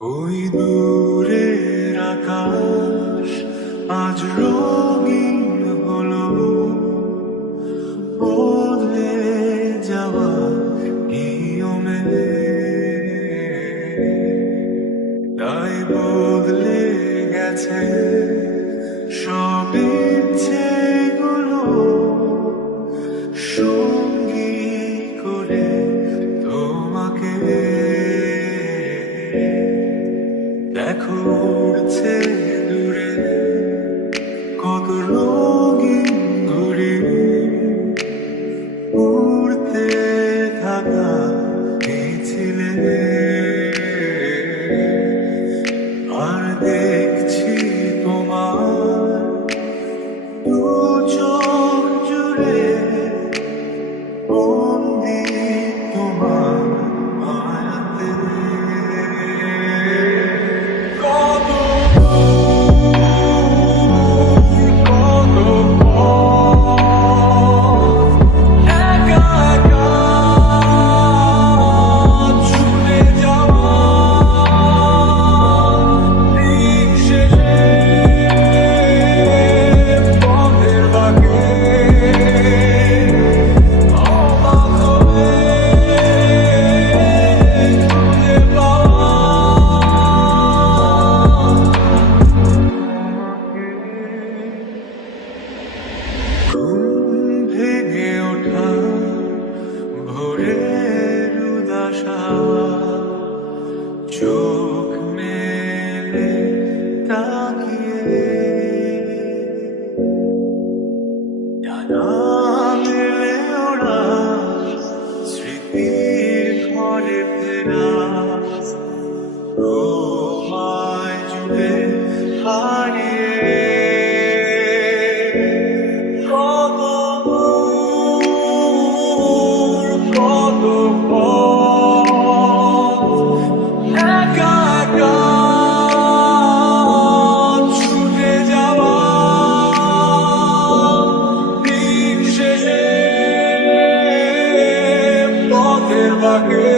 ওই দূরের আকাশ আজ রঙিন হলো, বদলে যাওয়া নিয়মে। তাই বদলে গেছে সব ইচ্ছেগুলো, সঙ্গী করে তোমাকে। দেখো উড়ছে দূরে কত রঙিন ঘুড়ি, উড়তে থাকা এই ছিলে। আর দেখছি তোমার দু চোখ জুড়ে বন্দি তোমার মায়াতে। কত কত একা একা ছুটে যাওয়া দিন শেষে পথের বাঁকে অবাক হয়ে খুঁজে পাওয়া ঘুম ভেঙে ওঠা ভোরের উদাসা, চোখ মেলে তাকিয়ে ডানা মেলে ওরা স্মৃতির ঘরে ফেরা। তোমায় জুড়ে হারিয়ে কত দূর কত পথ একা একা ছুটে যাওয়া দিন শেষে পথের বাঁকে।